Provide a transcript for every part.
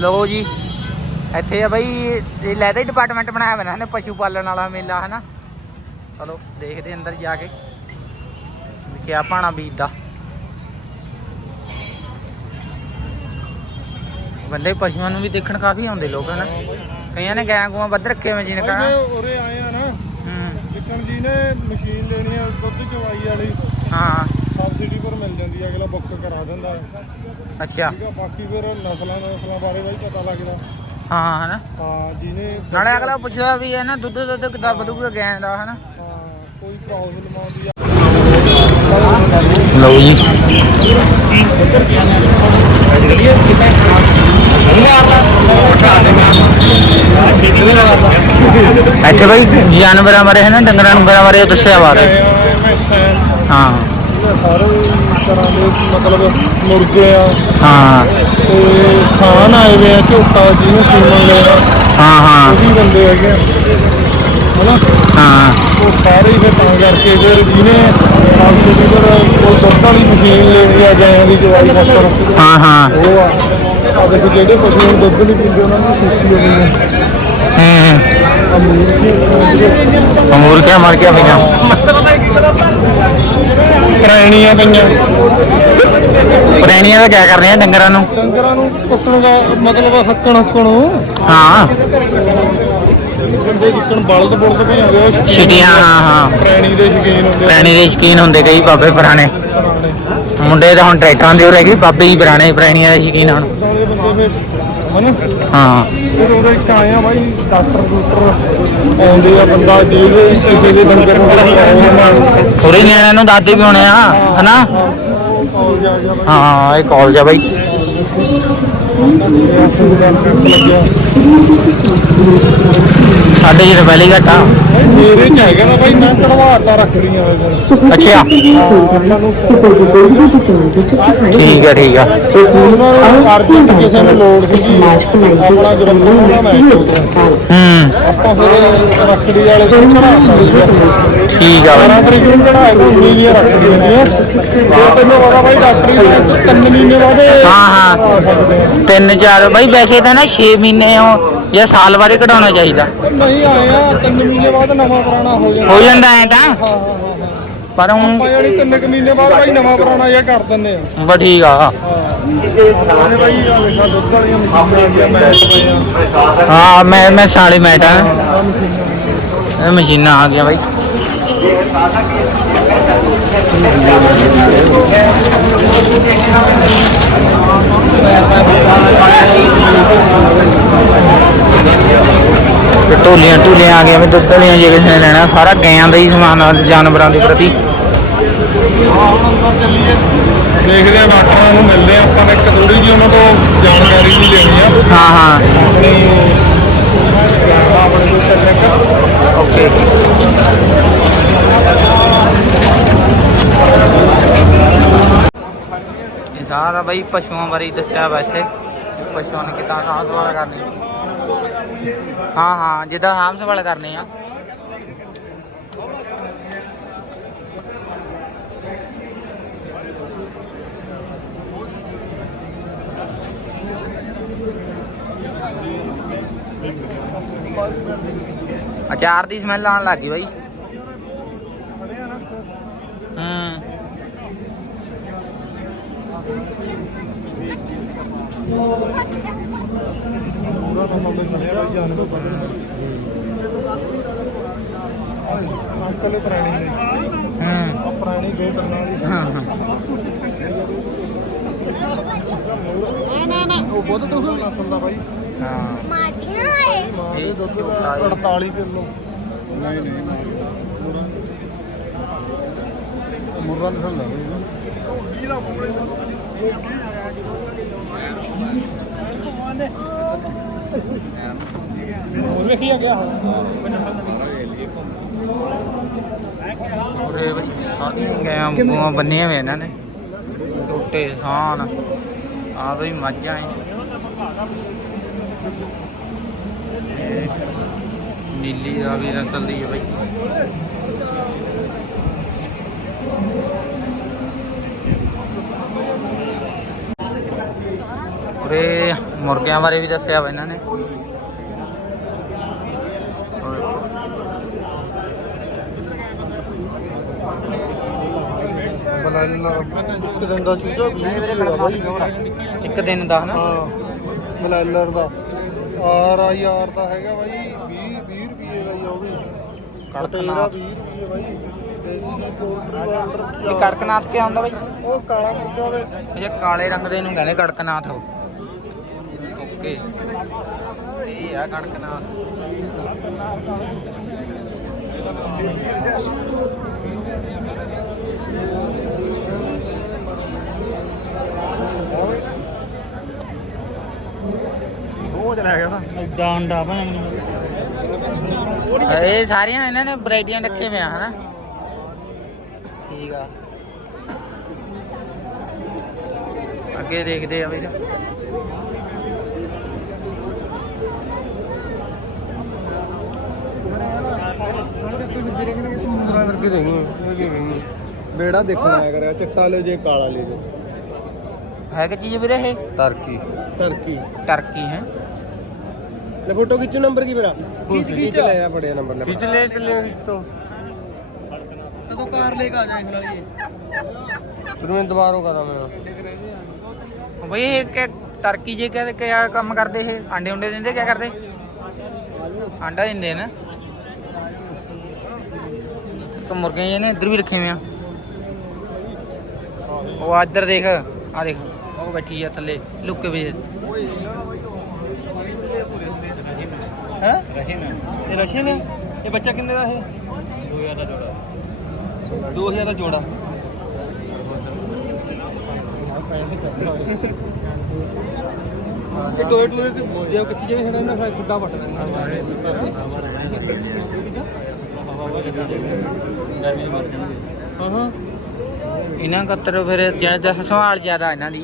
ਲੋ ਜੀ। ਇੱਥੇ ਆ ਬਈ ਇਹ ਲੈਦਾ ਡਿਪਾਰਟਮੈਂਟ ਬਣਾਇਆ ਹੋਇਆ ਨਾ ਪਸ਼ੂ ਪਾਲਣ ਵਾਲਾ ਮੇਲਾ ਹੈ ਨਾ ਚਲੋ ਦੇਖਦੇ ਅੰਦਰ ਜਾ ਕੇ। ਕਿਆ ਪਾਣਾ ਬੀਜ ਦਾ। ਬੰਦੇ ਪਸ਼ੂਆਂ ਨੂੰ ਵੀ ਦੇਖਣ ਕਾਫੀ ਆਉਂਦੇ ਲੋਕ ਹਨਾ? ਕਈਆਂ ਨੇ ਗਾਂ ਗੂਆਂ ਵੱਧ ਰੱਖੇ ਹੋਏ ਜੀ ਨੇ ਕਹਾ। ਉਰੇ ਆਏ ਆ ਨਾ। ਹੂੰ। ਵਿਕਣ ਜੀ ਨੇ ਮਸ਼ੀਨ ਲੈਣੀ ਆ ਦੁੱਧ ਚਵਾਈ ਵਾਲੀ। ਹਾਂ। ਸਬਸਿਡੀ ਪਰ ਮਿਲ ਜਾਂਦੀ ਆ ਅਗਲਾ ਬੁੱਕ ਕਰਾ ਦਿੰਦਾ ਹੈ। ਅੱਛਾ। ਠੀਕ ਆ ਬਾਕੀ ਫਿਰ ਨਸਲਾਂ ਨਸਲਾਂ ਬਾਰੇ ਬਾਈ ਪਤਾ ਲੱਗਦਾ। ਹਾਂ ਹਨਾ। ਹਾਂ ਜਿਹਨੇ ਨਾਲੇ ਅਗਲਾ ਪੁੱਛਦਾ ਵੀ ਹੈ ਨਾ ਦੁੱਧ ਦੁੱਧ ਕਿੱਦਾਂ ਵਧੂਗਾ ਗਾਂ ਦਾ ਹਨਾ। ਹਾਂ ਕੋਈ ਪ੍ਰੋਬਲਮ ਆਉਂਦੀ ਆ ਲਓ ਜੀ। ਇੱਥੇ ਬਈ ਜਾਨਵਰਾਂ ਬਾਰੇ ਹੈ ਨਾ ਡੰਗਰਾਂ ਡੰਗਰਾਂ ਬਾਰੇ ਦੱਸਿਆ ਬਾਰੇ ਹਾਂ। ਸਾਰੇ ਤਰ੍ਹਾਂ ਦੇ ਮਤਲਬ ਮੁਰਗੇ ਆ। ਹਾਂ। ਤੇ ਸਾਨ ਆਏ ਵੇ ਆ ਝੋਟਾ ਜਿਹਨੂੰ ਸੀਮਨ ਲੈਣਾ ਹਾਂ ਹਾਂ। ਉਹ ਵੀ ਬੰਦੇ ਹੈਗੇ ਆ। ਹਨਾ? ਹਾਂ। ਉਹ ਸਾਰੇ ਹੀ ਫਿਰ ਤਾਂ ਕਰਕੇ ਫਿਰ ਜਿਹਨੇ ਸਬਸਿਡੀ ਪਰ ਕੋਈ ਦੁੱਧ ਵਾਲੀ ਮਸ਼ੀਨ ਲੈਣੀ ਆ ਗਾਂ ਦੀ ਚਵਾਈ ਖਾਤਰ ਹਾਂ ਹਾਂ। ਉਹ ਆ। ਆ ਦੇਖੋ ਜਿਹੜੇ ਪਸ਼ੂ ਨੂੰ ਦੁੱਧ ਨਹੀਂ ਪੀਂਦੇ ਉਹਨਾਂ ਨੂੰ ਸ਼ੀਸ਼ੀ ਹੋ ਗਈ ਹੈ ਹੂੰ। ਅਮੂਰ ਕਿਆ ਮਰ ਗਿਆ ਭਈਆ ਪ੍ਰੈਣੀਆਂ ਪਈਆਂ। ਪ੍ਰੇਣੀਆਂ ਦਾ ਕਿਆ ਕਰ ਰਹੇ ਆ ਡੰਗਰਾਂ ਨੂੰ? ਡੰਗਰਾਂ ਨੂੰ ਕੁੱਟਣ ਦਾ ਮਤਲਬ ਹੱਕਣ ਹੱਕਣ ਹਾਂ। ਬੰਦੇ ਜਿੱਕਣ ਬਲਦ ਬੁਲਦ ਵੀ ਆਉਂਦੇ ਆ ਛਿਟੀਆਂ ਹਾਂ ਹਾਂ। ਪ੍ਰੈਣੀ ਦੇ ਸ਼ਕੀਨ ਹੁੰਦੇ ਪ੍ਰੇਣੀ ਦੇ ਸ਼ਕੀਨ ਹੁੰਦੇ ਕਈ ਬਾਬੇ ਪੁਰਾਣੇ। ਮੁੰਡੇ ਤਾਂ ਹੁਣ ਟਰੈਕਟਰਾਂ ਦੇ ਹੋ ਰਹਿ ਗਏ ਬਾਬੇ ਹੀ ਪੁਰਾਣੇ ਪ੍ਰੇਣੀਆਂ ਦੇ ਸ਼ਕੀਨ ਹੁਣ। ਹਾਂ। ਫਿਰ ਉਹਦੇ ਚ ਆਏ ਆ ਬਾਈ ਡਾਕਟਰ ਡੂਕਟਰ ਆਉਂਦੇ ਆ ਬੰਦਾ ਜਿਹਦੇ ਕਿਸੇ ਦੇ ਡੰਗਰ ਨੂੰ ਜਿਹੜਾ ਥੋੜੇ ਨਿਆਣਿਆਂ ਨੂੰ ਦਾਦੇ ਵੀ ਹੋਣੇ ਆ ਹਨਾ? ਹਾਂ ਇਹ ਕਾਲਜ ਆ ਬਾਈ। ਸਾਡੇ ਜਿਹੜੇ ਪਹਿਲੇ ਘੱਟ ਆ। ਮੇਰੇ ਚ ਹੈਗਾ ਨਾ ਬਾਈ ਮੈਂ ਕਢਵਾਤਾ ਰੱਖ ਲਈਆਂ ਹੋਏ ਦਿਨ ਅੱਛਾ। ਆਪਾਂ ਨੂੰ ਠੀਕ ਆ ਠੀਕ ਆ। ਉਹਨਾਂ ਨੂੰ ਅਰਜੈਂਟ ਕਿਸੇ ਨੂੰ ਲੋੜ ਸੀ ਆਪਣਾ ਗਰੁੱਪ ਹੋਣਾ ਮੈਂ ਹੂੰ। ਆਪਾਂ ਫਿਰ ਰੱਖੜੀ ਵਾਲੇ। ਦਿਨ ਕਢਾਤਾ ਠੀਕ ਆ ਬਾਈ। 12 ਤਰੀਕ ਨੂੰ ਕਢਾਏ ਤਾਂ 19 ਦੀਆਂ ਰੱਖੜੀਆਂ ਦੀਆਂ ਫਿਰ ਤੈਨੂੰ ਪਤਾ ਬਾਈ ਡਾਕਟਰੀ ਦੇ ਤਿੰਨ ਮਹੀਨੇ ਬਾਅਦ ਇਹ ਹਾਂ, ਹਾਂ। ਕਢਾ ਸਕਦੇ ਆ ਤਿੰਨ ਚਾਰ ਬਾਈ ਵੈਸੇ ਤਾਂ ਨਾ 6 ਮਹੀਨੇ ਹੋ ਜਾਂ ਸਾਲ ਬਾਰੇ ਕਢਾਉਣਾ ਚਾਹੀਦਾ। ਨਹੀਂ ਆਏ ਆ ਤਿੰਨ ਮਹੀਨੇ ਬਾਅਦ ਨਵਾਂ ਪੁਰਾਣਾ ਹੋ ਜਾਂਦਾ ਹੋ ਜਾਂਦਾ ਐ ਤਾਂ? ਹਾਂ ਹਾਂ ਹਾਂ ਪਰ ਹੁਣ ਆਪਾਂ ਯਾਨੀ ਤਿੰਨ ਕੁ ਮਹੀਨੇ ਬਾਅਦ ਭਾਈ ਨਵਾਂ ਪੁਰਾਣਾ ਇਹ ਕਰ ਦਿੰਦੇ ਆ ਬਾ ਠੀਕ ਆ। ਹਾਂ ਉਹਨੇ ਆ ਵੇਖਾ ਦੁੱਧ ਵਾਲੀਆਂ ਮਸ਼ੀਨਾਂ ਆ ਗਈਆਂ ਮੈਚ ਹਾਂ ਮੈਂ ਮੈਂ ਸਾਲੇ ਮੈਟ ਇਹ ਮਸ਼ੀਨਾਂ ਆ ਗਈਆਂ ਬਾਈ। ਤੇ ਢੋਲੀਆਂ ਢੋਲੀਆਂ ਆ ਗਈਆਂ ਵੀ ਦੁੱਧ ਵਾਲੀਆਂ ਜੇ ਕਿਸੇ ਨੇ ਲੈਣਾ ਸਾਰਾ ਗਾਂ ਦਾ ਹੀ ਸਮਾਨ ਆ ਜਾਨਵਰਾਂ ਦੇ ਪ੍ਰਤੀ। ਦੇਖਦੇ ਆ ਡਾਕਟਰਾਂ ਨੂੰ ਮਿਲਦੇ ਆ ਆਪਾਂ ਇੱਕ ਥੋੜੀ ਜਿਹੀ ਉਹਨਾਂ ਤੋਂ ਜਾਣਕਾਰੀ ਵੀ ਲੈਣੀ ਆ। ਹਾਂ ਹਾਂ। ਆਪਣੀ ਆਪਣੇ ਕੋਲ ਸੈਲੈਕਟ ਓਕੇ। ਆਹ ਤਾਂ ਬਈ ਪਸ਼ੂਆਂ ਬਾਰੇ ਦੱਸਿਆ ਵਾ ਇੱਥੇ ਪਸ਼ੂਆਂ ਨੂੰ ਕਿੱਦਾਂ ਸਾਂਭ ਸੰਭਾਲ ਕਰਨੀ। ਹਾਂ ਹਾਂ, ਜਿੱਦਾਂ ਸਾਂਭ ਸੰਭਾਲ ਕਰਨੀ ਆ। ਅਚਾਰ ਦੀ ਸਮੈਲ ਆਉਣ ਲੱਗ ਗਈ ਬਾਈ ਹੂੰ ਪੂਰਾ ਤਾਂ ਮੰਨ ਲਿਆ ਭਾਈ ਜਾਨਵਰ ਬਣੇ ਅੰਕਲ ਇਹ ਪੁਰਾਣੀ ਨੇ ਹੂੰ ਆ ਪੁਰਾਣੀ ਗਈ ਬੰਨਾਂ ਦੀ ਹਾਂ ਹਾਂ ਉਹ ਬਹੁਤ ਦੁੱਧ ਨਸਲ ਦਾ? ਬਾਈ ਹਾਂ ਮਾਟੀਆਂ ਹੈ ਮਾਂ ਦੇ ਦੁੱਧ ਦਾ 48 ਕਿਲੋ ਨਹੀਂ ਨਹੀਂ ਮੁਰਰਾ ਨਸਲ ਦਾ ਬਾਈ ਉਹ ਲਿਖਿਆ ਗਿਆ? ਉਰੇ ਬਈ ਸਾਰੀਆਂ ਗਾਂ ਗੂਆਂ ਬੰਨੀਆਂ ਹੋਏ ਇਹਨਾਂ ਨੇ। ਟੋਟੇ ਸਾਨ। ਆ ਬਈ ਮੱਝਾਂ ਏ ਇਹ ਨੀਲੀ ਦਾ ਵੀ ਨਸਲ ਦੀ ਹੈ ਬਈ ਉਰੇ ਮੁਰਗਿਆਂ ਬਾਰੇ ਵੀ ਦੱਸਿਆ ਵਾ ਇਹਨਾਂ ਨੇ। ਬਲਾਲਾ ਇੱਕ ਦਿਨ ਦਾ ਚੂਚਾ ਇੱਕ ਦਿਨ ਦਾ ਹਨਾ? ਹਾਂ ਮਲੈਲਰ ਦਾ। ਆਰ ਆਈ ਆਰ ਦਾ ਹੈਗਾ ਬਾਈ 20 20 ਰੁਪਏ ਦਾ ਹੀ ਉਹ ਵੀ ਕੜਕਨਾਥ। 20 ਰੁਪਏ ਬਾਈ। ਦੇਸੀ ਪੋਲਟਰੀ ਆਰਡਰ ਇਹ ਕੜਕਨਾਥ ਕਿਆ ਹੁੰਦਾ ਬਾਈ? ਉਹ ਕਾਲਾ ਮੁਰਗਾ ਵੇ। ਇਹ ਕਾਲੇ ਰੰਗ ਦੇ ਨੂੰ ਕਹਿੰਦੇ ਕੜਕਨਾਥ ਓਕੇ ਇਹ ਆ ਕੜਕਨਾਥ ਉਹ ਚਲਾ ਗਿਆ ਤਾਂ। ਐਡਾ ਅੰਡਾ ਭੈਣ ਇਹ ਸਾਰੀਆਂ ਇਹਨਾਂ ਨੇ ਵੈਰਾਈਟੀਆਂ ਰੱਖੇ ਹੋਏ ਆ ਹਨਾ? ਠੀਕ ਆ। ਅੱਗੇ ਦੇਖਦੇ ਆ ਬਈ ਕਰਕੇ ਦੇਣੀ ਬੇੜਾ ਦੇਖਣਾ ਆਇਆ ਕਰਿਆ ਚਿੱਟਾ ਲੈ ਜੇ ਕਾਲਾ ਲੈ ਜੇ। ਹੈ ਕਿ ਚੀਜ਼ ਵੀਰੇ ਇਹ? ਟਰਕੀ। ਟਰਕੀ। ਟਰਕੀ ਹੈ। ਲੈ ਫੋਟੋ ਖਿੱਚੋ ਨੰਬਰ ਕੀ ਮੇਰਾ? ਖਿੱਚ ਖਿੱਚ ਲੈ ਆ ਬੜਿਆ ਨੰਬਰ ਲੈ ਖਿੱਚ ਲੈ ਚੱਲੇ ਇਸ ਤੋਂ। ਕਦੋਂ ਕਾਰ ਲੈ ਕੇ ਆ ਜਾਏ ਖਲਾਲੀ ਫਿਰ ਮੈਂ ਦੁਬਾਰਾ ਕਰਾਂ ਮੈਂ। ਬਈ ਇਹ ਕਿ ਟਰਕੀ ਜੇ ਕਹਿੰਦੇ ਕਿਆ ਕੰਮ ਕਰਦੇ ਇਹ? ਆਂਡੇ ਉਂਡੇ ਦਿੰਦੇ ਕਿਆ ਕਰਦੇ? ਆਂਡਾ ਦਿੰਦੇ ਨੇ। ਇੱਕ ਮੁਰਗੇ ਜਿਹੇ ਨੇ ਇੱਧਰ ਵੀ ਰੱਖੇ ਹੋਏ ਆ ਉਹ ਆ ਇੱਧਰ ਦੇਖ ਆ ਦੇਖ ਉਹ ਬੈਠੀ ਆ ਥੱਲੇ ਲੁੱਕ ਕੇ ਵੀ ਹੈ ਰਸ਼ੀਨ ਇਹ ਰਸ਼ੀਨ ਹੈ ਇਹ ਬੱਚਾ ਕਿੰਨੇ ਦਾ ਹੈ 2000 ਦਾ ਜੋੜਾ 2000 ਦਾ ਜੋੜਾ ਇਹ ਟੋਏ ਟੋਏ ਤੇ ਜੇ ਕਿੱਥੇ ਜਾਈ ਸਾਡਾ ਨਾ ਫਿਰ ਖੁੱਡਾ ਪੱਟ ਦੇਣਾ ਸਾਰੇ ਹਾਂ ਹਾਂ। ਇਹਨਾਂ ਕਤਰ ਫਿਰ ਜਿਹੜਾ ਸਵਾਲ ਜ਼ਿਆਦਾ ਇਹਨਾਂ ਦੀ।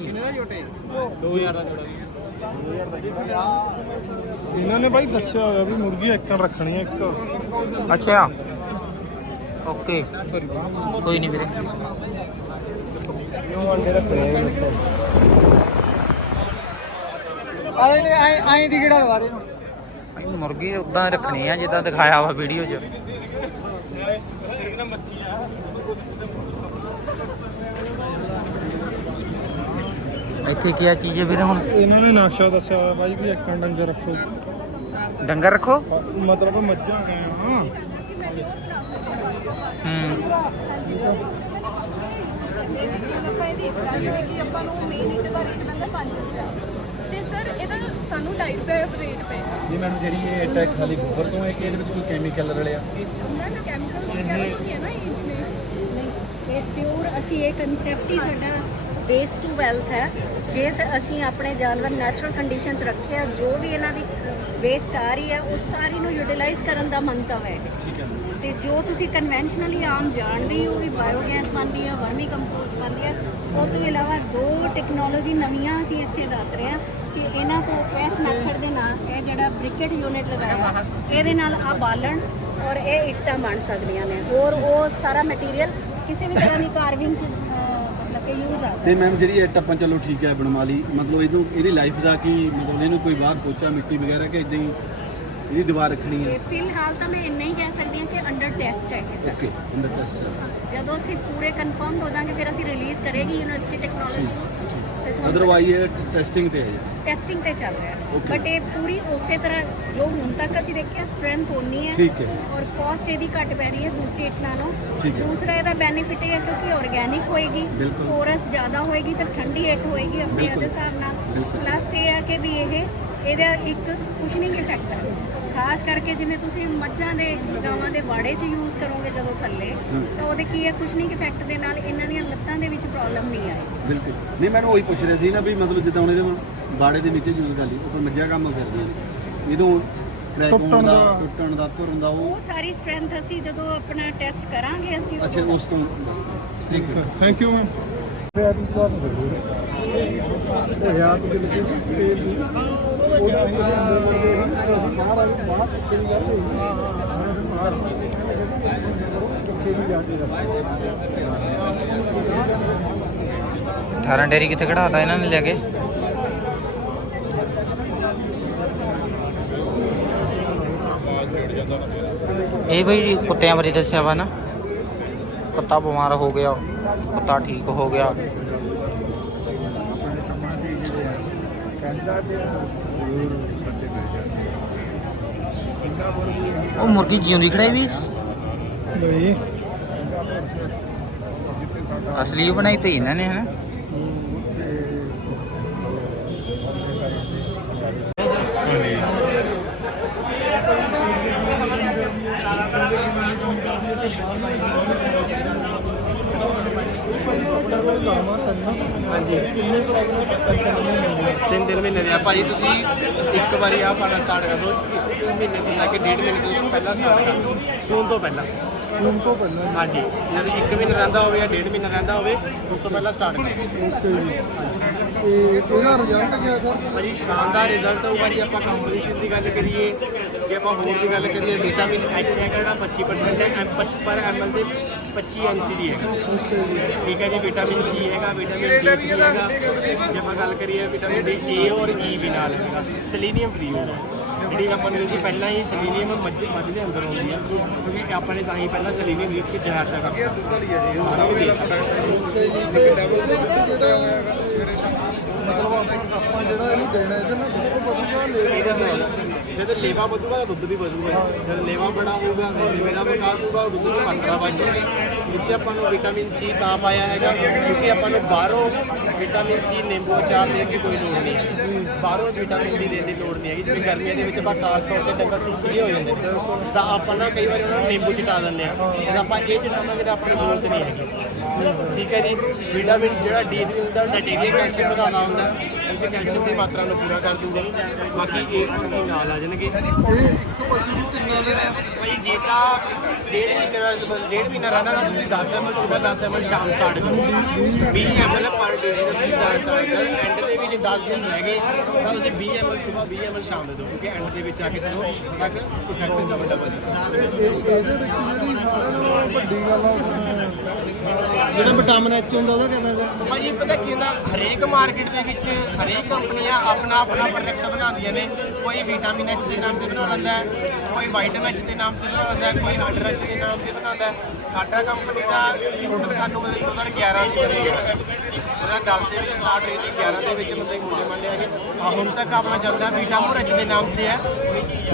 2000 ਦਾ ਜੋੜਾ ਇਹਨਾਂ ਨੇ ਬਾਈ ਦੱਸਿਆ ਹੋਇਆ ਵੀ ਮੁਰਗੀ ਇੱਕਣ ਰੱਖਣੀ ਹੈ ਇੱਕ। ਅੱਛਾ। ਓਕੇ। ਕੋਈ ਨਹੀਂ ਵੀਰੇ। ਕਿਉਂ ਅੰਡੇ ਰੱਖਣੇ ਆ ਦੱਸੋ ਆਏ ਨੇ ਆਏ ਆਏ ਦੀ ਕਿਹੜਾ ਲਵਾ ਦੇ ਨੂੰ ਭਾਈ ਮੁਰਗੀ ਉਦਾਂ ਰੱਖਣੀ ਆ ਜਿੱਦਾਂ ਦਿਖਾਇਆ ਵਾ ਵੀਡੀਓ 'ਚ। ਇੱਥੇ ਕੀ ਆ ਚੀਜ਼ ਹੈ ਵੀਰੇ ਹੁਣ? ਇਹਨਾਂ ਨੇ ਨਕਸ਼ਾ ਦੱਸਿਆ ਹੋਇਆ ਬਾਈ ਵੀ ਇੱਕਣ ਡੰਗਰ ਰੱਖੋ। ਡੰਗਰ ਰੱਖੋ? ਮਤਲਬ ਮੱਝਾਂ ਗਏ ਹਾਂ। ਹੂੰ। ਆਪਾਂ ਇਹਦੀ ਪ੍ਰਾਈਸ ਹੈਗੀ ਆਪਾਂ ਨੂੰ ਮੇਨ ਇੱਟ ਦਾ ਰੇਟ ਪੈਂਦਾ 5 ਰੁਪਏ। ਤੇ ਸਰ ਇਹਦਾ ਸਾਨੂੰ 2.5 ਰੁਪਏ ਰੇਟ ਪੈਂਦਾ ਜੀ ਮੈਡਮ ਜਿਹੜੀ ਇਹ ਅਟੈਕ ਖਾਲੀ ਗੋਬਰ ਤੋਂ ਹੈ ਕਿ ਇਹਦੇ ਵਿੱਚ ਕੋਈ ਕੈਮੀਕਲ ਰਲਿਆ? ਉਹਨਾਂ ਨੇ ਕੈਮੀਕਲ ਵਗੈਰਾ ਨਹੀਂ ਹੈ ਨਾ ਇਹ ਜਿਵੇਂ ਨਹੀਂ ਇਹ ਪਿਓਰ ਅਸੀਂ ਇਹ ਕਨਸੈਪਟ ਹੀ ਸਾਡਾ ਬੇਸ ਟੂ ਵੈਲਥ ਹੈ। ਜੇ ਸ- ਅਸੀਂ ਆਪਣੇ ਜਾਨਵਰ ਨੈਚੁਰਲ ਕੰਡੀਸ਼ਨ 'ਚ ਰੱਖਿਆ ਜੋ ਵੀ ਇਹਨਾਂ ਦੀ ਵੇਸਟ ਆ ਰਹੀ ਹੈ ਉਸ ਸਾਰੀ ਨੂੰ ਯੂਟਿਲਾਈਜ਼ ਕਰਨ ਦਾ ਮੰਤਵ ਹੈ। ਤੇ ਜੋ ਤੁਸੀਂ ਕਨਵੈਨਸ਼ਨਲੀ ਆਮ ਜਾਣਦੇ ਹੀ ਵੀ ਬਾਇਓਗੈਸ ਬਣਦੀ ਹੈ ਵਰਮੀ ਕੰਪੋਸਟ ਬਣਦੀ ਹੈ ਉਹ ਤੋਂ ਇਲਾਵਾ ਦੋ ਟੈਕਨੋਲੋਜੀ ਨਵੀਆਂ ਅਸੀਂ ਇੱਥੇ ਦੱਸ ਰਹੇ ਹਾਂ ਕਿ ਇਹਨਾਂ ਤੋਂ ਇਸ ਮੈਥਡ ਦੇ ਨਾਲ ਇਹ ਜਿਹੜਾ ਬ੍ਰਿਕਟ ਯੂਨਿਟ ਲਗਾਇਆ ਇਹਦੇ ਨਾਲ ਆ ਬਾਲਣ ਔਰ ਇਹ ਇੱਟਾਂ ਬਣ ਸਕਦੀਆਂ ਨੇ। ਔਰ ਉਹ ਸਾਰਾ ਮਟੀਰੀਅਲ ਕਿਸੇ ਵੀ ਤਰ੍ਹਾਂ ਦੀ ਕਾਰਵਿੰਗ ਚ ਮਤਲਬ ਕਿ ਯੂਜ਼ ਆ ਸਕਦਾ। ਤੇ ਮੈਮ ਜਿਹੜੀ ਇਹ ਟੱਪਾਂ ਚਲੋ ਠੀਕ ਹੈ ਬਣਵਾ ਲਈ ਮਤਲਬ ਇਹਨੂੰ ਇਹਦੀ ਲਾਈਫ ਦਾ ਕੀ ਮਤਲਬ ਇਹਨੂੰ ਕੋਈ ਬਾਹਰ ਪੋਚਾ ਮਿੱਟੀ ਵਗੈਰਾ ਕਿ ਇਦਾਂ ਹੀ ਇਹਦੀ ਦੀਵਾਰ ਰੱਖਣੀ ਹੈ ਤੇ ਫਿਲਹਾਲ ਤਾਂ ਮੈਂ ਇੰਨਾ ਹੀ ਕਹਿ ਸਕਦੀ ਹਾਂ ਕਿ ਅੰਡਰ ਟੈਸਟ ਹੈ ਕਿ ਓਕੇ ਅੰਡਰ ਟੈਸਟ ਹੈ ਜਦੋਂ ਅਸੀਂ ਪੂਰੇ ਕਨਫਰਮ ਹੋ ਜਾਾਂਗੇ ਫਿਰ ਅਸੀਂ ਰਿਲੀਜ਼ ਕਰੇਗੀ ਯੂਨੀਵਰਸਿਟੀ ਟੈਕਨੋਲੋਜੀ ਤੇ ਤੁਹਾਨੂੰ ਅਦਰਵਾਈਜ਼ ਇਹ ਟੈਸਟਿੰਗ ਤੇ ਹੈ ਜੀ ਟੈਸਟਿੰਗ ਤੇ ਚੱਲ ਰਿਹਾ ਹੈ Okay. ਬਟ ਇਹ ਪੂਰੀ ਉਸੇ ਤਰ੍ਹਾਂ ਜੋ ਹੁਣ ਤੱਕ ਅਸੀਂ ਦੇਖਿਆ ਸਟਰੈਂਥ ਹੋਣੀ ਹੈ ਠੀਕ ਹੈ ਔਰ ਕਾਸਟ ਇਹਦੀ ਘੱਟ ਪੈ ਰਹੀ ਹੈ ਦੂਸਰੀ ਇੱਟ ਨਾਲੋਂ ਠੀਕ ਹੈ। ਦੂਸਰਾ ਇਹਦਾ ਬੈਨੀਫਿਟ ਇਹ ਹੈ ਕਿਉਂਕਿ ਆਰਗੇਨਿਕ ਹੋਏਗੀ ਬਿਲਕੁਲ। ਜ਼ਿਆਦਾ ਹੋਏਗੀ ਤਾਂ ਠੰਡੀ ਇੱਟ ਹੋਏਗੀ ਆਪਣੇ ਬਿਲਕੁਲ। ਉਹਦੇ ਹਿਸਾਬ ਨਾਲ ਬਿਲਕੁਲ। ਪਲੱਸ ਇਹ ਹੈ ਕਿ ਵੀ ਇਹ ਇਹਦਾ ਇੱਕ ਕੁਸ਼ਨਿੰਗ ਇਫੈਕਟ ਹੈ। ਖਾਸ ਕਰਕੇ ਜਿਵੇਂ ਤੁਸੀਂ ਮੱਝਾਂ ਦੇ ਗਾਵਾਂ ਦੇ ਵਾੜੇ 'ਚ ਯੂਜ਼ ਕਰੋਗੇ ਜਦੋਂ ਥੱਲੇ ਤਾਂ ਉਹਦੇ ਕੀ ਹੈ? ਕੁਸ਼ਨਿੰਗ ਇਫੈਕਟ ਦੇ ਨਾਲ ਇਹਨਾਂ ਦੀਆਂ ਲੱਤਾਂ ਦੇ ਵਿੱਚ ਪ੍ਰੋਬਲਮ ਨਹੀਂ ਆਏਗੀ ਬਿਲਕੁਲ। ਨਹੀਂ ਮੈਨੂੰ ਉਹੀ ਪੁੱਛ ਰਿਹਾ ਸੀ ਨਾ ਵੀ ਮਤਲਬ ਜਿੱਦਾਂ ਹੁਣ ਇਹਦੇ ਬਾੜੇ ਦੇ ਨੀਚੇ ਯੂਜ਼ ਕਰ ਲਈ ਉਹ ਮੱਝਾਂ ਕੰਮ ਕਰਦੀਆਂ ਨੇ। ਹੋਣ ਟੁੱਟਣ ਦਾ ਦਾ। ਟੁੱਟਣ ਦਾ ਭਰਨ ਦਾ ਉਹ ਸਾਰੀ ਸਟਰੈਂਥ ਅਸੀਂ ਜਦੋਂ ਆਪਣਾ ਟੈਸਟ ਕਰਾਂਗੇ ਅਸੀਂ ਅੱਛਾ ਉਸ ਤੋਂ। ਠੀਕ ਹੈ। ਥੈਂਕ ਯੂ ਮੈਮ ਇਹ ਯਾਦ 18 ਡੇਰੀ ਕਿੱਥੇ ਖੜਾਤਾ ਇਹਨਾਂ ਨੇ ਲੈ ਕੇ? ਇਹ ਬਈ ਕੁੱਤਿਆਂ ਬਾਰੇ ਦੱਸਿਆ ਵਾ ਨਾ। ਕੁੱਤਾ ਬਿਮਾਰ ਹੋ ਗਿਆ, ਕੁੱਤਾ ਠੀਕ ਹੋ ਗਿਆ। ਕੈਨੇਡਾ 'ਚ ਜ਼ਰੂਰ ਬੰਦੇ ਮਿਲ ਜਾਂਦੇ ਆ। ਸਿੰਗਾਪੁਰ ਵੀ ਇਹੀ ਉਹ ਮੁਰਗੀ ਜਿਉਂਦੀ ਖੜਾਈ ਵੀ? ਜਿੱਥੇ ਸਾਡਾ ਅਸਲੀ ਬਣਾਈ ਪਈ ਇਹਨਾਂ ਨੇ ਹਨਾ? ਉੱਥੇ ਬੰਦੇ ਸਾਰੇ ਤਿੰਨ ਦਿਨ ਮਹੀਨੇ ਦੇ ਆ। ਭਾਜੀ ਤੁਸੀਂ ਇੱਕ ਵਾਰੀ ਆ ਪਾਣਾ ਸਟਾਰਟ ਕਰ ਦਿਓ। ਇੱਕ ਮਹੀਨੇ ਤੋਂ ਲੈ ਕੇ ਡੇਢ ਮਹੀਨੇ ਤੋਂ ਪਹਿਲਾਂ ਸਟਾਰਟ ਕਰ ਦਿਓ। ਸੂਨ ਤੋਂ ਪਹਿਲਾਂ। ਸੂਮ ਤੋਂ ਪਹਿਲਾਂ। ਹਾਂਜੀ। ਜਦੋਂ ਇੱਕ ਮਹੀਨਾ ਰਹਿੰਦਾ ਹੋਵੇ ਜਾਂ ਡੇਢ ਮਹੀਨਾ ਰਹਿੰਦਾ ਹੋਵੇ ਉਸ ਤੋਂ ਪਹਿਲਾਂ ਸਟਾਰਟ ਕਰੋ ਓਕੇ ਜੀ। ਤੇ ਇਹਦਾ ਰਿਜ਼ਲਟ ਕਿਹਾ ਸਰ? ਭਾਜੀ ਸ਼ਾਨਦਾਰ ਰਿਜ਼ਲਟ ਹੋਊਗਾ ਜੀ ਆਪਾਂ ਕੰਪੋਜੀਸ਼ਨ ਦੀ ਗੱਲ ਕਰੀਏ ਜੇ ਆਪਾਂ ਹੋਰ ਦੀ ਗੱਲ ਕਰੀਏ ਵਿਟਾਮਿਨ ਐਚ ਹੈ ਜਿਹੜਾ 25% ਹੈ। ਐਮ ਪਰ ਐਮਐਲ ਦੇ 25 ਐਨਸੀਡੀ ਹੈ ਠੀਕ ਹੈ ਜੀ ਵਿਟਾਮਿਨ ਸੀ ਹੈਗਾ ਵਿਟਾਮਿਨ ਡੀ ਹੈਗਾ। ਜੇ ਆਪਾਂ ਗੱਲ ਕਰੀਏ ਵਿਟਾਮਿਨ ਡੀ ਏ ਔਰ ਈ ਵੀ ਨਾਲ ਹੈਗਾ ਸੈਲੀਨੀਅਮ ਫ੍ਰੀ ਹੋਊਗਾ ਜਿਹੜੀ ਆਪਾਂ ਨੂੰ ਜੀ ਪਹਿਲਾਂ ਹੀ ਸੈਲੀਨੀਅਮ ਮੱਝ ਮੱਝ ਦੇ ਅੰਦਰ ਆਉਂਦੀ ਆ ਕਿਉਂਕਿ ਆਪਾਂ ਨੇ ਤਾਂ ਹੀ ਪਹਿਲਾਂ ਸੈਲੀਨੀਅਮ ਕਿ ਜ਼ਹਿਰ ਦਾ ਕੰਮ। ਉਹ ਦੇ ਸਕਦਾ ਮਤਲਬ ਆਪਾਂ ਆਪਾਂ ਜਿਹੜਾ ਇਹਨੂੰ ਦੇਣਾ ਇਹਦੇ ਨਾਲ ਦੁੱਧ ਵਧੂਗਾ ਇਹਦਾ ਲੈ ਨਾਲ ਜਦ ਲੇਵਾ ਵਧੂਗਾ ਤਾਂ ਦੁੱਧ ਵੀ ਵਧੂਗਾ। ਜਦ ਲੇਵਾ ਬੜਾ ਹੋਊਗਾ ਤਾਂ ਲੇਵੇ ਦਾ ਵਿਕਾਸ ਹੋਊਗਾ ਦੁੱਧ ਦੀ ਮਾਤਰਾ ਵਧੂਗੀ। ਵਿੱਚ ਆਪਾਂ ਨੂੰ ਵਿਟਾਮਿਨ ਸੀ ਤਾਂ ਪਾਇਆ ਹੈਗਾ, ਕਿਉਂਕਿ ਆਪਾਂ ਨੂੰ ਬਾਹਰੋਂ ਵਿਟਾਮਿਨ ਸੀ ਨਿੰਬੂ ਅਚਾਰ ਦੇਣ ਦੀ ਕੋਈ ਲੋੜ ਨਹੀਂ ਹੈ ਬਾਹਰੋਂ ਵਿਟਾਮਿਨ ਡੀ ਦੇਣ ਦੀ ਲੋੜ ਨਹੀਂ ਹੈਗੀ, ਜਿਵੇਂ ਗਰਮੀਆਂ ਦੇ ਵਿੱਚ ਆਪਾਂ ਖਾਸ ਤੌਰ ਤੇ ਡੰਗਰ ਸੁਸਤ ਜਿਹੇ ਹੋ ਜਾਂਦੇ ਤਾਂ ਆਪਾਂ ਨਾ ਕਈ ਵਾਰੀ ਉਹਨਾਂ ਨੂੰ ਨਿੰਬੂ ਚਟਾ ਦਿੰਦੇ ਆ ਜੇ ਆਪਾਂ ਇਹ ਚਟਾਵਾਂਗੇ ਤਾਂ ਆਪਣੇ ਜ਼ਰੂਰਤ ਨਹੀਂ ਹੈਗੀ। ਠੀਕ ਹੈ ਜੀ। ਵਿਟਾਮਿਨ ਜਿਹੜਾ ਡੀ ਹੁੰਦਾ ਉਹ ਕੈਲਸ਼ੀਅਮ ਵਧਾਉਣਾ ਹੁੰਦਾ। ਇਹ ਕੈਲਸ਼ੀਅਮ ਦੀ ਮਾਤਰਾ ਨੂੰ ਪੂਰਾ ਕਰ ਦੂਗਾ ਜੀ ਬਾਕੀ ਇਹ ਹੋਰ ਨਾਲ ਆ ਜਾਣਗੇ। ਭਾਈ, ਜੇ ਡੇਢ ਮਹੀਨੇ ਦਾ ਮਤਲਬ ਡੇਢ ਮਹੀਨਾ ਰਹਿਣਾ ਤਾਂ ਤੁਸੀਂ 10 ml ਸਵੇਰ 10 ml ਸ਼ਾਮ ਸਟਾਰਟ ਕਰੋ। 20 ml ਪਰ ਡੇ ਦਾ ਤੁਸੀਂ 10 ਐਂਡ ਦੇ ਵਿੱਚ 10 ਦਿਨ ਰਹਿ ਗਏ, ਤਾਂ ਤੁਸੀਂ 20 ml ਸਵੇਰ 20 ml ਸ਼ਾਮ ਦੇ ਦਿਓ। ਕਿਉਂਕਿ ਐਂਡ ਦੇ ਵਿੱਚ ਆ ਕੇ ਤੁਹਾਨੂੰ ਤੱਕ ਇਫੈਕਟ ਦਾ ਵੱਡਾ ਬਚਦਾ ਇਹਦੇ ਵਿੱਚ ਜਿਹੜੀ ਸਾਰਿਆਂ ਨਾਲੋਂ ਵੱਡੀ ਗੱਲ ਆ ਜਿਹੜਾ ਵਿਟਾਮਿਨ ਐਚ ਹੁੰਦਾ ਉਹਦਾ ਕਿਵੇਂ ਦਾ? ਭਾਜੀ ਪਤਾ ਕੀ ਹੁੰਦਾ? ਹਰੇਕ ਮਾਰਕੀਟ ਦੇ ਵਿੱਚ ਹਰੇਕ ਕੰਪਨੀਆਂ ਆਪਣਾ ਆਪਣਾ ਪ੍ਰੋਡਕਟ ਬਣਾਉਂਦੀਆਂ ਨੇ। ਕੋਈ ਵਿਟਾਮਿਨ ਐਚ ਦੇ ਨਾਮ ਤੇ ਬਣਾ ਲੈਂਦਾ ਹੈ, ਕੋਈ ਵਾਈਟਾਮਿਨ ਐਚ ਦੇ ਨਾਮ ਤੇ ਬਣਾ ਲੈਂਦਾ ਹੈ, ਕੋਈ ਹੰਡਰ ਐਚ ਦੇ ਨਾਮ ਤੇ ਬਣਾਉਂਦਾ ਹੈ। ਸਾਡਾ ਕੰਪਨੀ ਦਾ ਟੋਟਲ ਸਾਨੂੰ ਮਤਲਬ 2011 ਦੀ ਬਣੀ ਹੈ। ਉਹਦਾ 10 ਦੇ ਵਿੱਚ ਸਟਾਰਟ ਹੋਈ ਸੀ 11 ਦੇ ਵਿੱਚ ਮਤਲਬ ਮੁੰਡੇ ਮੰਡੇ ਹੈਗੇ ਆ ਹੁਣ ਤੱਕ ਆਪਣਾ ਚੱਲਦਾ ਵਿਟਾਮਿਨ ਐਚ ਦੇ ਨਾਮ ਤੇ ਹੈ।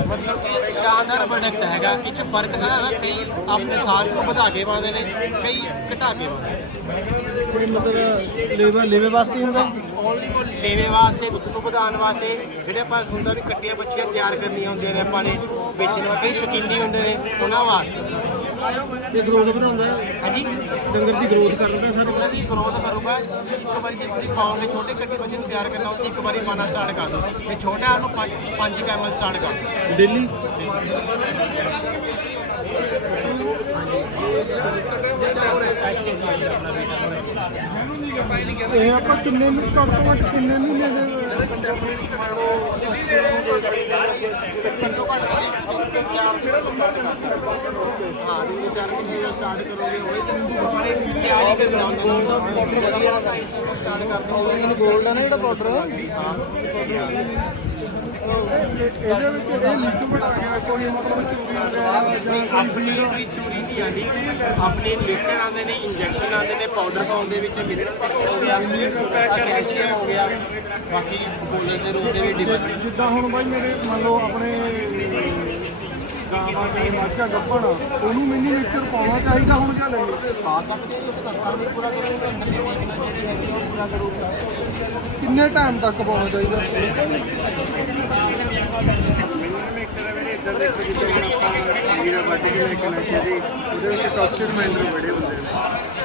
ਮਤਲਬ ਕਿ ਸ਼ਾਨਦਾਰ ਪ੍ਰੋਡਕਟ ਹੈਗਾ। ਇਹ 'ਚ ਫ਼ਰਕ ਸਾਰਾ ਹੈਗਾ ਕਈ ਆਪਣੇ ਸਾਲ ਨੂੰ ਵਧਾ ਕੇ ਪਾਉਂਦੇ ਨੇ ਕਈ ਘਟਾ ਕੇ ਪਾਉਂਦੇ ਨੇ। ਕੋਈ ਮਤਲਬ ਲੇਵਾ ਲੇਵੇ ਵਾਸਤੇ ਹੁੰਦਾ? ਓਨਲੀ ਕੋ ਲੇਵੇ ਵਾਸਤੇ ਦੁੱਧ ਨੂੰ ਵਧਾਉਣ ਵਾਸਤੇ ਜਿਹੜੇ ਆਪਾਂ ਹੁੰਦਾ ਵੀ ਕੱਟੀਆਂ ਬੱਚੀਆਂ ਤਿਆਰ ਕਰਨੀਆਂ ਹੁੰਦੀਆਂ ਨੇ ਆਪਾਂ ਨੇ ਵੇਚਣ ਵਾਸਤੇ ਕਈ ਸ਼ੌਕੀਨੀ ਹੁੰਦੇ ਨੇ ਉਹਨਾਂ ਵਾਸਤੇ। ਇਹ ਗਰੋਥ ਬਣਾਉਂਦਾ? ਹੈ ਹਾਂਜੀ? ਡੰਗਰ ਦੀ ਗਰੋਥ ਕਰਦਾ ਸਾਡੇ ਉਹਨਾਂ ਦੀ ਗਰੋਥ ਕਰੂਗਾ ਇੱਕ ਵਾਰੀ ਜੇ ਤੁਸੀਂ ਪਾਓਗੇ ਛੋਟੇ ਕੱਟੀ ਬੱਚੇ ਨੂੰ ਤਿਆਰ ਕਰਨਾ ਤੁਸੀਂ ਇੱਕ ਵਾਰੀ ਪਾਣਾ ਸਟਾਰਟ ਕਰ ਦਿਓ। ਤੇ ਛੋਟਾ ਉਹਨੂੰ 5 ਕੈਮਲ ਸਟਾਰਟ ਕਰ ਦਿਓ। ਡੇਲੀ ਇਹ ਆਪਾਂ ਕਿੰਨੇ ਘੱਟ ਤੋਂ ਘੱਟ ਕਿੰਨੇ ਮਹੀਨੇ ਦੇ? ਘੱਟੋ ਘੱਟ ਤੁਸੀਂ ਤਿੰਨ ਚਾਰ ਮਹੀਨੇ ਤੋਂ ਸਟਾਰਟ ਕਰ ਸਕਦੇ ਹੋ। ਹਾਂ ਤਿੰਨ ਚਾਰ ਮਹੀਨੇ ਸਟਾਰਟ ਕਰੋਗੇ ਹੋਏ ਤਾਂ। ਬੜੇ ਤਿਆਰੀ ਕਰਨਾ ਹੁੰਦਾ ਨੇ ਜਦੋਂ ਆਪਾਂ ਇਸ ਨੂੰ ਸਟਾਰਟ ਕਰਦੇ ਹਾਂ ਇਹਨੂੰ ਗੋਲਡ ਆ ਨਾ ਜਿਹੜਾ ਪਾਊਡਰ ਇਹਦੇ ਵਿੱਚ ਇਹ ਲਿਕਵਿਡ ਆ ਗਿਆ ਕੋਈ ਮਤਲਬ ਚੂਰੀ ਵਗੈਰਾ ਜਾਂ ਆਪਣੀ ਕੋਈ ਚੋਰੀ ਨਹੀਂ ਆਂਦੀ ਆਪਣੇ ਲਿਕਵਿਡ ਆਉਂਦੇ ਨੇ ਇੰਜੈਕਸ਼ਨ ਆਉਂਦੇ ਨੇ ਪਾਊਡਰ ਫਾਰਮ ਦੇ ਵਿੱਚ ਮਿਨਰਲ ਪਿਸਟਲ ਹੋ ਗਿਆ ਕੈਲਸ਼ੀਅਮ ਹੋ ਗਿਆ। ਬਾਕੀ ਬੋਲਰ ਦੇ ਰੂਪ ਦੇ ਡਿਵਰ ਜਿੱਦਾਂ ਹੁਣ ਬਾਈ ਮੇਰੇ ਮੰਨ ਲਓ ਆਪਣੇ ਗਾਵਾਂ ਤੇ ਉਹਨੂੰ ਮਿਨੀ ਲੀਟਰ ਪਾਉਣਾ ਚਾਹੀਦਾ ਹੁਣ ਜਾਂ ਨਹੀਂ ਪਾ ਸਕਦੇ ਹੋ ਤਾਂ ਪੂਰਾ ਕਰੋਗੇ ਕਿੰਨੇ ਟਾਈਮ ਤੱਕ ਪਾਉਣਾ ਚਾਹੀਦਾ? ਵੀਰਾ ਵੱਢ ਕੇ ਲੈ ਕੇ ਨਾ ਚਾਹੀਦੀ ਉਹਦੇ ਵਿੱਚ ਟੌਕਸਿਨ ਮਾਈਨਰ ਬੜੇ ਹੁੰਦੇ ਨੇ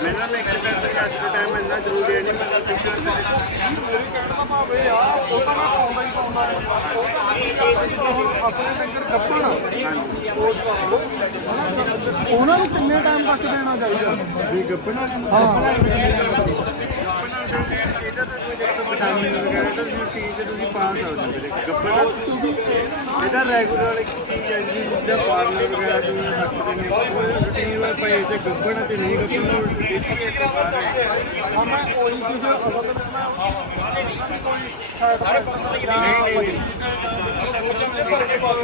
ਮੈਨੂੰ ਮੈਂ ਇੱਕ ਤਾਂ ਅੱਜ ਦੇ ਟਾਈਮ ਇੰਨਾ ਜ਼ਰੂਰੀ ਹੈ ਨਹੀਂ ਮੈਂ ਫਿਕਰ ਮੇਰੀ ਕਹਿਣ ਦਾ ਭਾਵ ਇਹ ਆ ਉਹ ਤਾਂ ਮੈਂ ਪਾਉਂਦਾ ਹੀ ਪਾਉਂਦਾ ਹੈ ਉਹ ਤਾਂ ਮੈਂ ਕਰਦਾ ਜਿੱਦਾਂ ਹੁਣ ਆਪਣੇ ਡੰਗਰ ਗੱਭਣ ਉਹਨਾਂ ਨੂੰ ਕਿੰਨੇ ਟਾਈਮ ਤੱਕ ਦੇਣਾ ਚਾਹੀਦਾ? ਵੀ ਗੱਪਣਾ ਹਾਂ। ਕੋਈ ਵਿਟਾਮਿਨ ਵਗੈਰਾ ਤਾਂ ਤੁਸੀਂ ਟੀ ਤੇ ਤੁਸੀਂ ਪਾ ਸਕਦੇ ਹੋ ਗੱਪਣਾ ਇਹਦਾ ਰੈਗੂਲਰ ਇੱਕ ਚੀਜ਼ ਹੈ ਜੀ ਜਿੱਦਾਂ ਫਾਰਮਰ ਵਗੈਰਾ ਤੋਂ ਰੱਖਦੇ ਨੇ ਉਹ ਰੂਟੀਨ ਵਾਰ ਪਏ ਤੇ ਗੱਪਣਾ ਤੇ ਨਹੀਂ ਗੱਪਣਾ ਦੇਖੀ ਇੱਥੇ ਬਾਹਰ ਹੈ ਹਾਂ ਮੈਂ ਉਹੀ ਚੀਜ਼ ਅਸਲ ਵਿੱਚ ਮੈਂ ਕੋਈ ਸਾਈਡ ਨਹੀਂ ਨਹੀਂ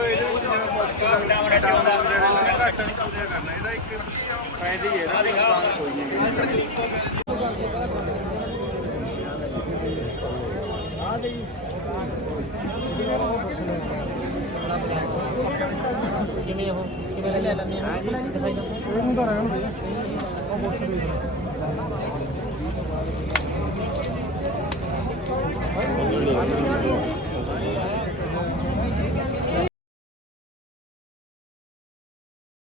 ਇਹਦੇ ਵਿੱਚ ਜਿਹੜਾ ਹੁੰਦਾ ਵਿਚਾਰੇ ਨੂੰ। ਘੱਟ ਨਹੀਂ ਕਰਨਾ ਇਹਦਾ ਇੱਕ ਫਾਇਦਾ ਹੀ ਹੈ ਨੁਕਸਾਨ ਕੋਈ ਨਹੀਂ। ਕਿਵੇਂ ਉਹ ਕਿਵੇਂ ਲੈ ਲੈਂਦੇ ਆ ਦਿਖਾਈ ਦਿਓ ਇਹਨੂੰ ਤਾਂ ਰਹਿਣ ਦੇ ਉਹ ਬੋਸ ਵੀ ਦੇ